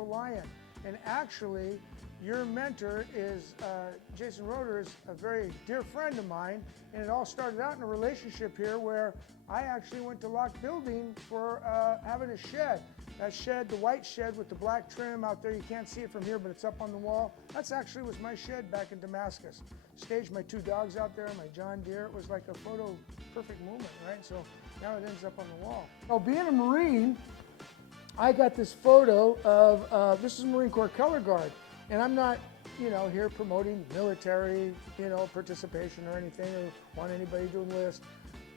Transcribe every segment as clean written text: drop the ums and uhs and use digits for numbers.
natural lion. And actually, your mentor is, Jason Roeder, is a very dear friend of mine, and it all started out in a relationship here where I actually went to Lock Building for having a shed. That shed, the white shed with the black trim out there, you can't see it from here, but it's up on the wall. That's actually was my shed back in Damascus. Staged my 2 dogs out there, my John Deere. It was like a photo perfect moment, right? So now it ends up on the wall. Well, being a Marine, I got this photo of, this is Marine Corps color guard. And I'm not, here promoting military, participation or anything, or want anybody to enlist.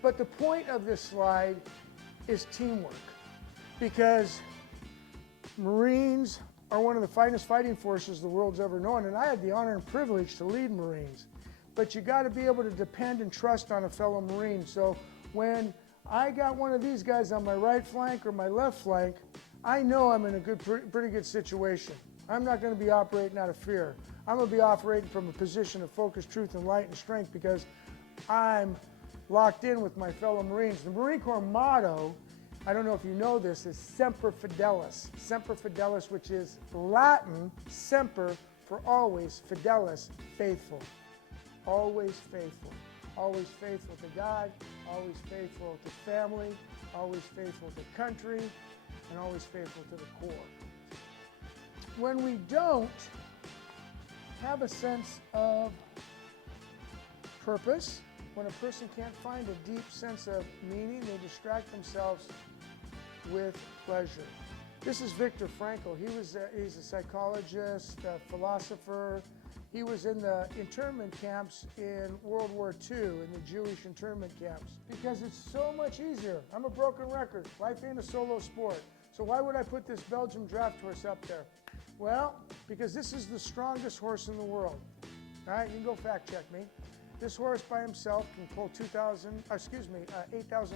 But the point of this slide is teamwork, because Marines are one of the finest fighting forces the world's ever known, and I had the honor and privilege to lead Marines. But you got to be able to depend and trust on a fellow Marine. So when I got one of these guys on my right flank or my left flank, I know I'm in a pretty good situation. I'm not going to be operating out of fear. I'm going to be operating from a position of focus, truth, and light and strength, because I'm locked in with my fellow Marines. The Marine Corps motto, I don't know if you know this, is Semper Fidelis. Semper Fidelis, which is Latin, semper, for always, fidelis, faithful. Always faithful. Always faithful to God, always faithful to family, always faithful to country, and always faithful to the Corps. When we don't have a sense of purpose, when a person can't find a deep sense of meaning, they distract themselves with pleasure. This is Viktor Frankl. He's a psychologist, a philosopher. He was in the internment camps in World War II, in the Jewish internment camps, because it's so much easier. I'm a broken record. Life ain't a solo sport. So why would I put this Belgian draft horse up there? Well, because this is the strongest horse in the world. All right, you can go fact check me. This horse by himself can pull 8,000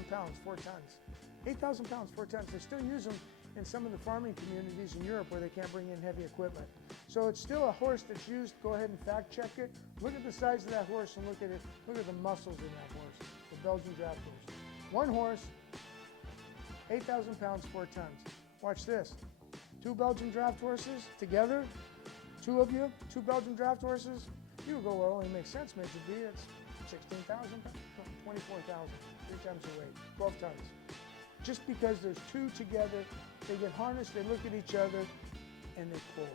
pounds, 4 tons. 8,000 pounds, 4 tons. They still use them in some of the farming communities in Europe where they can't bring in heavy equipment. So it's still a horse that's used. Go ahead and fact check it. Look at the size of that horse and look at it. Look at the muscles in that horse, the Belgian draft horse. One horse, 8,000 pounds, 4 tons. Watch this. 2 Belgian draft horses together, 2 of you, 2 Belgian draft horses, you would go, well, it only makes sense, Major B, it's 16,000, 24,000, 3 times the weight, 12 tons. Just because there's 2 together, they get harnessed, they look at each other, and they pull.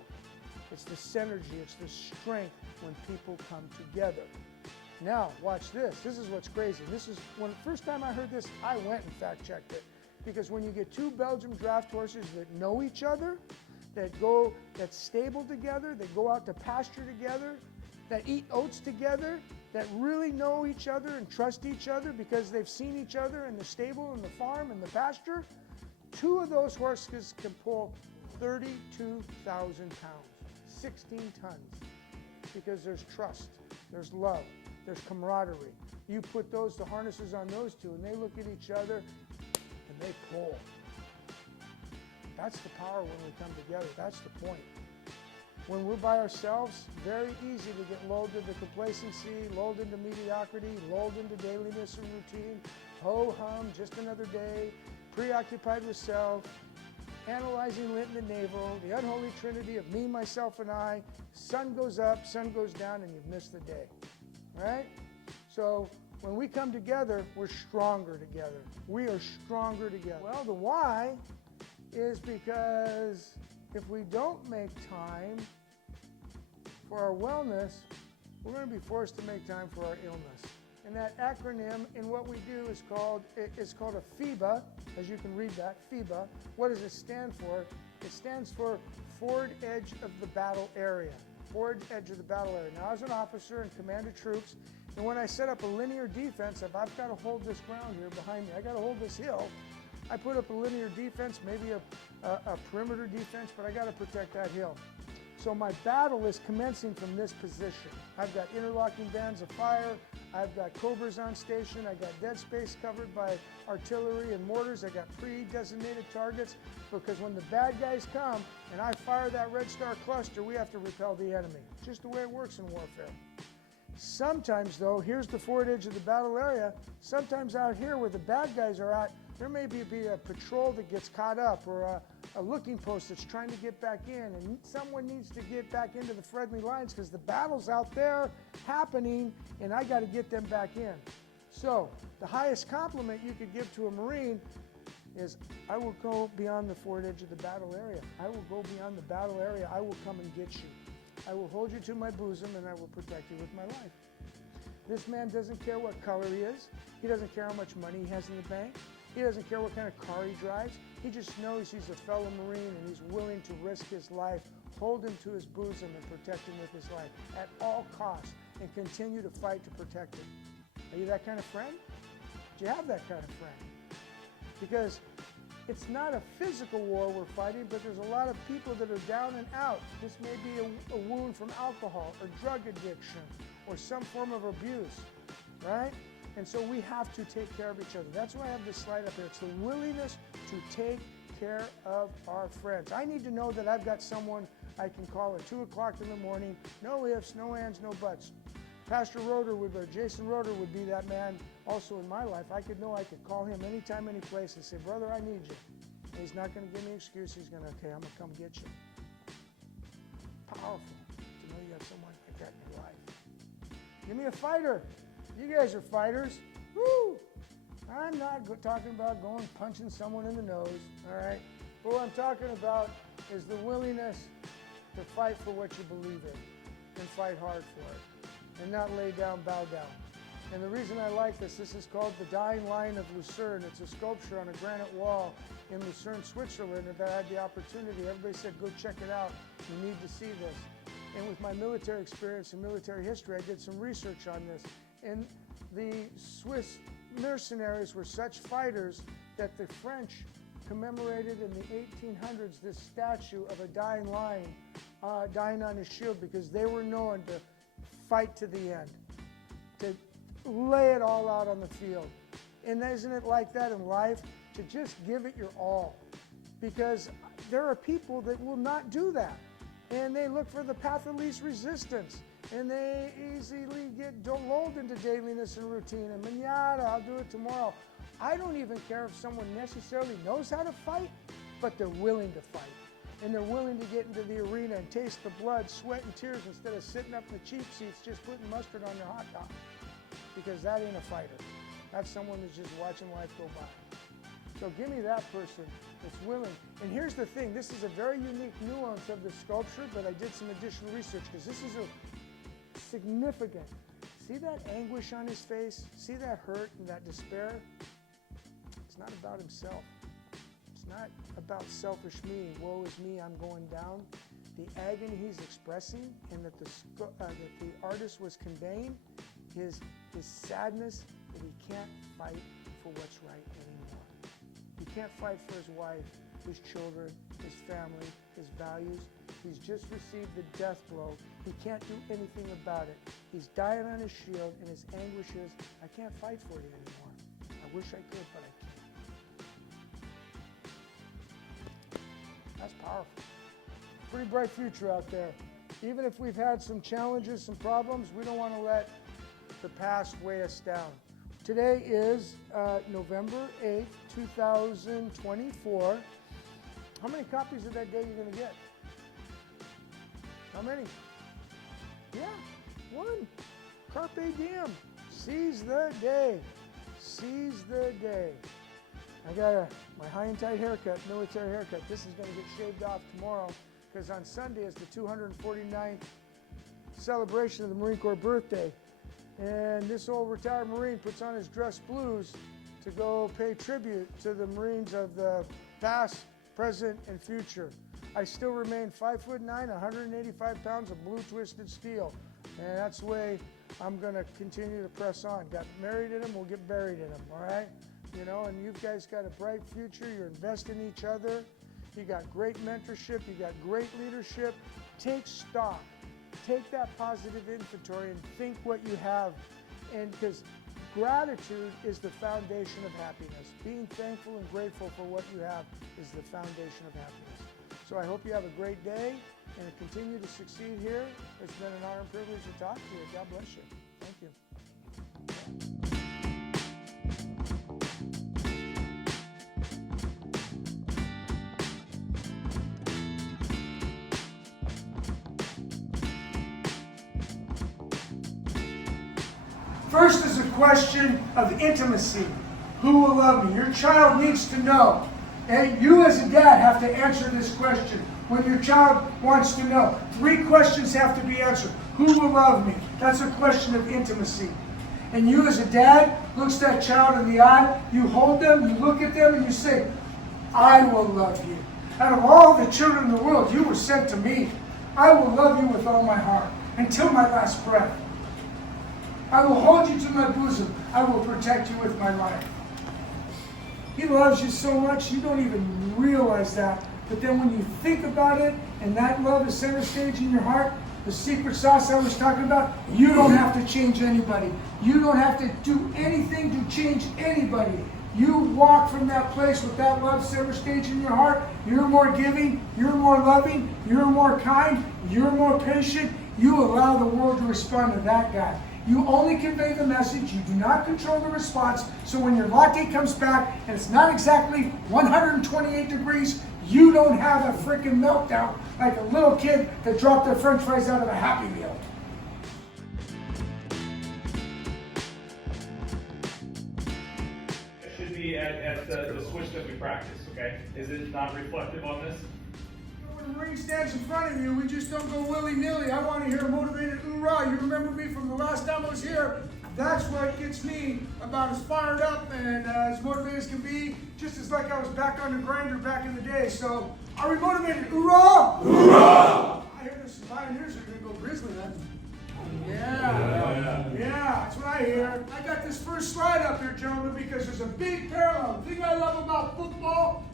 It's the synergy, it's the strength when people come together. Now, watch this. This is what's crazy. This is, when the first time I heard this, I went and fact-checked it. Because when you get 2 Belgian draft horses that know each other, that's stable together, that go out to pasture together, that eat oats together, that really know each other and trust each other because they've seen each other in the stable and the farm and the pasture, 2 of those horses can pull 32,000 pounds, 16 tons, because there's trust, there's love, there's camaraderie. You put the harnesses on those 2 and they look at each other, and they pull. That's the power when we come together. That's the point. When we're by ourselves, very easy to get lulled into complacency, lulled into mediocrity, lulled into dailiness and routine. Ho-hum, just another day, preoccupied with self, analyzing Linton and Navel, the unholy trinity of me, myself, and I. Sun goes up, sun goes down, and you've missed the day. Right? So when we come together, we're stronger together. We are stronger together. Well, the why is because if we don't make time for our wellness, we're going to be forced to make time for our illness. And that acronym in what we do is called a FEBA, as you can read that, FEBA. What does it stand for? It stands for Forward Edge of the Battle Area. Forward Edge of the Battle Area. Now, as an officer and command of troops, and when I set up a linear defense, if I've got to hold this ground here behind me, I got to hold this hill, I put up a linear defense, maybe a perimeter defense, but I got to protect that hill. So my battle is commencing from this position. I've got interlocking bands of fire, I've got Cobras on station, I got dead space covered by artillery and mortars, I got pre-designated targets, because when the bad guys come and I fire that Red Star cluster, we have to repel the enemy. Just the way it works in warfare. Sometimes though, here's the forward edge of the battle area, sometimes out here where the bad guys are at, There may be a patrol that gets caught up, or a looking post that's trying to get back in, and someone needs to get back into the friendly lines because the battle's out there happening, and I got to get them back in. So the highest compliment you could give to a Marine is, I will go beyond the forward edge of the battle area. I will go beyond the battle area. I will come and get you. I will hold you to my bosom, and I will protect you with my life. This man doesn't care what color he is. He doesn't care how much money he has in the bank. He doesn't care what kind of car he drives. He just knows he's a fellow Marine, and he's willing to risk his life, hold him to his bosom, and protect him with his life at all costs, and continue to fight to protect him. Are you that kind of friend? Do you have that kind of friend? Because it's not a physical war we're fighting, but there's a lot of people that are down and out. This may be a wound from alcohol or drug addiction or some form of abuse, right? And so we have to take care of each other. That's why I have this slide up here. It's the willingness to take care of our friends. I need to know that I've got someone I can call at 2 o'clock in the morning. No ifs, no ands, no buts. Pastor Roeder Jason Roeder would be that man also in my life. I could know I could call him anytime, any place and say, brother, I need you. And he's not going to give me an excuse. He's going to, okay, I'm going to come get you. Powerful to know you have someone like that in your life. Give me a fighter. You guys are fighters. Woo! I'm not talking about going punching someone in the nose, all right? But what I'm talking about is the willingness to fight for what you believe in and fight hard for it and not lay down, bow down. And the reason I like this is called the Dying Lion of Lucerne. It's a sculpture on a granite wall in Lucerne, Switzerland, that I had the opportunity. Everybody said, go check it out. You need to see this. And with my military experience and military history, I did some research on this. And the Swiss mercenaries were such fighters that the French commemorated in the 1800s this statue of a dying lion dying on his shield, because they were known to fight to the end, to lay it all out on the field. And isn't it like that in life? To just give it your all. Because there are people that will not do that. And they look for the path of least resistance. And they easily get lulled into dailiness and routine. And manana, I'll do it tomorrow. I don't even care if someone necessarily knows how to fight, but they're willing to fight. And they're willing to get into the arena and taste the blood, sweat, and tears instead of sitting up in the cheap seats just putting mustard on their hot dog. Because that ain't a fighter. That's someone that's just watching life go by. So give me that person that's willing. And here's the thing. This is a very unique nuance of the sculpture, but I did some additional research because this is a significant. See that anguish on his face? See that hurt and that despair? It's not about himself. It's not about selfish me, woe is me, I'm going down. The agony he's expressing and that the artist was conveying, his sadness that he can't fight for what's right anymore. He can't fight for his wife, his children, his family, his values. He's just received the death blow. He can't do anything about it. He's dying on his shield, and his anguish is, I can't fight for you anymore. I wish I could, but I can't. That's powerful. Pretty bright future out there. Even if we've had some challenges, some problems, we don't want to let the past weigh us down. Today is November 8th, 2024. How many copies of that day are you going to get? How many? Yeah, one. Carpe diem. Seize the day. Seize the day. I got my high and tight haircut, military haircut. This is going to get shaved off tomorrow because on Sunday is the 249th celebration of the Marine Corps birthday. And this old retired Marine puts on his dress blues to go pay tribute to the Marines of the past, present, and future. I still remain 5'9", 185 pounds of blue twisted steel. And that's the way I'm going to continue to press on. Got married in him, we'll get buried in him, all right? You know, and you guys got a bright future. You're investing in each other. You got great mentorship. You got great leadership. Take stock. Take that positive inventory and think what you have. And because gratitude is the foundation of happiness. Being thankful and grateful for what you have is the foundation of happiness. So I hope you have a great day and continue to succeed here. It's been an honor and privilege to talk to you. God bless you. Thank you. First is a question of intimacy. Who will love me? Your child needs to know. And you as a dad have to answer this question when your child wants to know. 3 questions have to be answered. Who will love me? That's a question of intimacy. And you as a dad looks that child in the eye, you hold them, you look at them, and you say, I will love you. Out of all the children in the world, you were sent to me. I will love you with all my heart until my last breath. I will hold you to my bosom. I will protect you with my life. He loves you so much, you don't even realize that. But then when you think about it, and that love is center stage in your heart, the secret sauce I was talking about, you don't have to change anybody. You don't have to do anything to change anybody. You walk from that place with that love center stage in your heart. You're more giving, you're more loving, you're more kind, you're more patient. You allow the world to respond to that guy. You only convey the message, you do not control the response, so when your latte comes back and it's not exactly 128 degrees, you don't have a freaking meltdown like a little kid that dropped their french fries out of a Happy Meal. It should be at the switch that we practice, okay? Is it not reflective on this? When the ring stands in front of you, we just don't go willy-nilly. I want to hear a motivated hoorah. You remember me from the last time I was here. That's what gets me about as fired up and as motivated as can be, just as like I was back on the grinder back in the day. So, are we motivated? Hoorah! Hoorah! I hear there's some pioneers that are going to go Grizzly then. Yeah, that's what I hear. I got this first slide up here, gentlemen, because there's a big parallel. The thing I love about football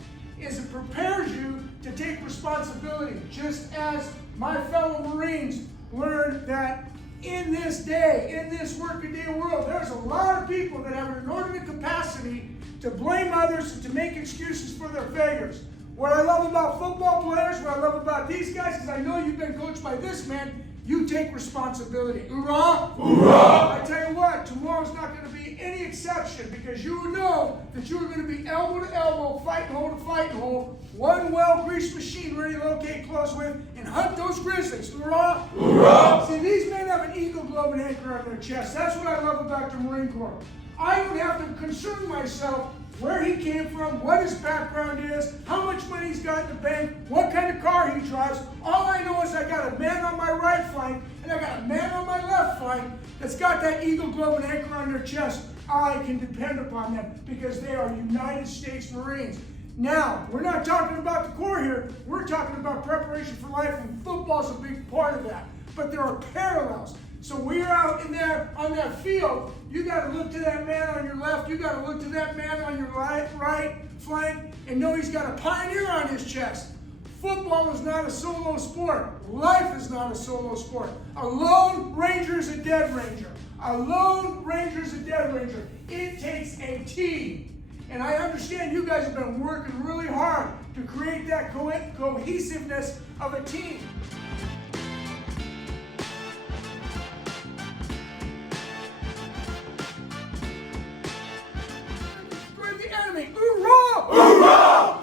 is it prepares you to take responsibility, just as my fellow Marines learned that in this day, in this workaday world, there's a lot of people that have an inordinate capacity to blame others and to make excuses for their failures. What I love about football players, what I love about these guys, is I know you've been coached by this man, you take responsibility. Hoorah! Hoorah! I tell you what, tomorrow's not going to be any exception, because you know that you're going to be elbow to elbow, fighting hole to fighting hole, one well-greased machine ready to locate close with and hunt those grizzlies. Hoorah! Hoorah! See, these men have an eagle globe and anchor on their chest. That's what I love about the Marine Corps. I don't have to concern myself where he came from, what his background is, how much money he's got in the bank, what kind of car he drives. All I know is I got a man on my right flank and I got a man on my left flank that's got that eagle globe and anchor on their chest. I can depend upon them because they are United States Marines. Now, we're not talking about the Corps here. We're talking about preparation for life, and football's a big part of that. But there are parallels. So we're out in there on that field. You got to look to that man on your left. You got to look to that man on your right flank and know he's got a pioneer on his chest. Football is not a solo sport. Life is not a solo sport. A lone ranger is a dead ranger. A lone ranger is a dead ranger. It takes a team. And I understand you guys have been working really hard to create that cohesiveness of a team. Destroy the enemy. Hoorah! Hoorah!